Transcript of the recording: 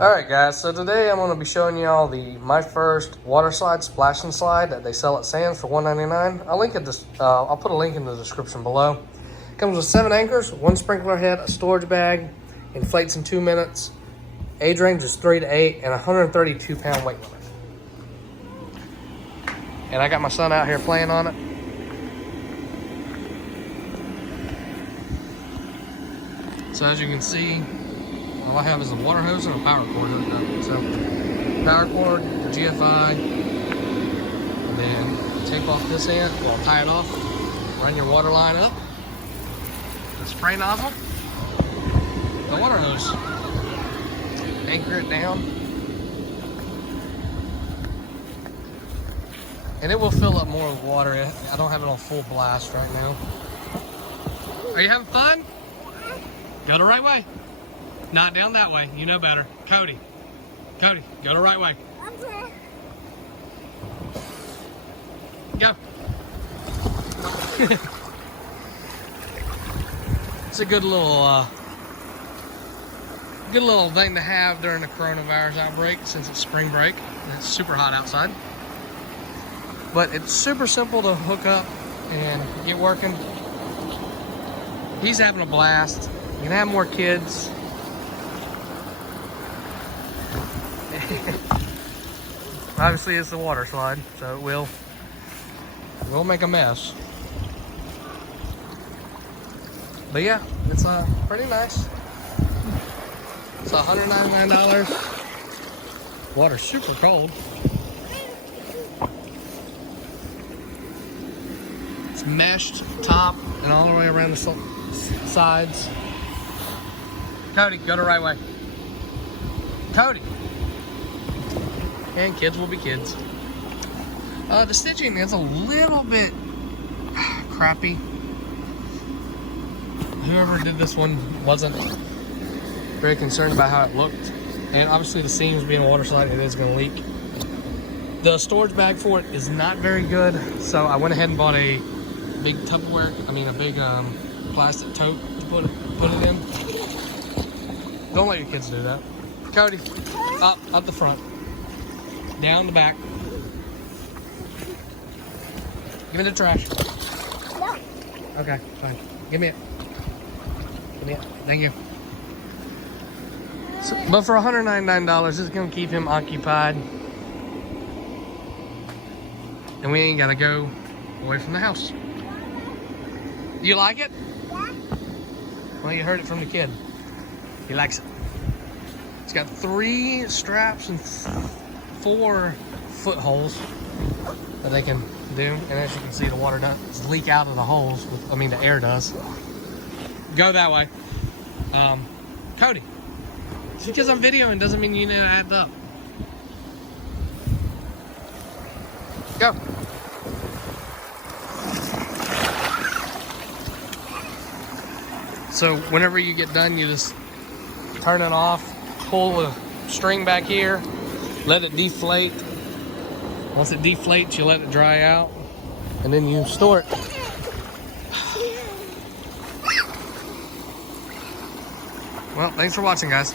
Alright guys, so today I'm going to be showing y'all the My First water slide, splash and slide that they sell at Sam's for $1.99. I'll put a link in the description below. It comes with 7 anchors, 1 sprinkler head, a storage bag, inflates in 2 minutes, age range is 3 to 8, and 132 pound weight limit. And I got my son out here playing on it. So as you can see, all I have is a water hose and a power cord hooked up. So, power cord, GFI, and then take off this end, well, tie it off, run your water line up, the spray nozzle, the water hose, anchor it down, and it will fill up more with water. I don't have it on full blast right now. Are you having fun? Go the right way. Not down that way. You know better. Cody, go the right way. Okay. Go. It's a good little thing to have during the coronavirus outbreak, since it's spring break and it's super hot outside. But it's super simple to hook up and get working. He's having a blast. You can have more kids. Obviously it's a water slide, so it will make a mess. But yeah, it's pretty nice. It's $199. Water's super cold. It's meshed top and all the way around the sides. Cody, go the right way. Cody. And kids will be kids. The stitching is a little bit crappy. Whoever did this one wasn't very concerned about how it looked. And obviously the seams being a water slide, it is going to leak. The storage bag for it is not very good. So I went ahead and bought a big Tupperware, a big plastic tote to put it in. Don't let your kids do that. Cody, up the front. Down the back. Give me the trash. No. Okay, fine. Give me it. Give me it. Thank you. So, but for $199, this is going to keep him occupied. And we ain't got to go away from the house. You like it? Yeah. Well, you heard it from the kid. He likes it. It's got 3 straps and 4 foot holes that they can do, and as you can see, the water does leak out of the holes. The air does. Go that way. Cody, just because I'm videoing doesn't mean you need to add up. Go. So whenever you get done, you just turn it off, pull the string back here, let it deflate. Once it deflates, you let it dry out, and then you store it. Well, thanks for watching, guys.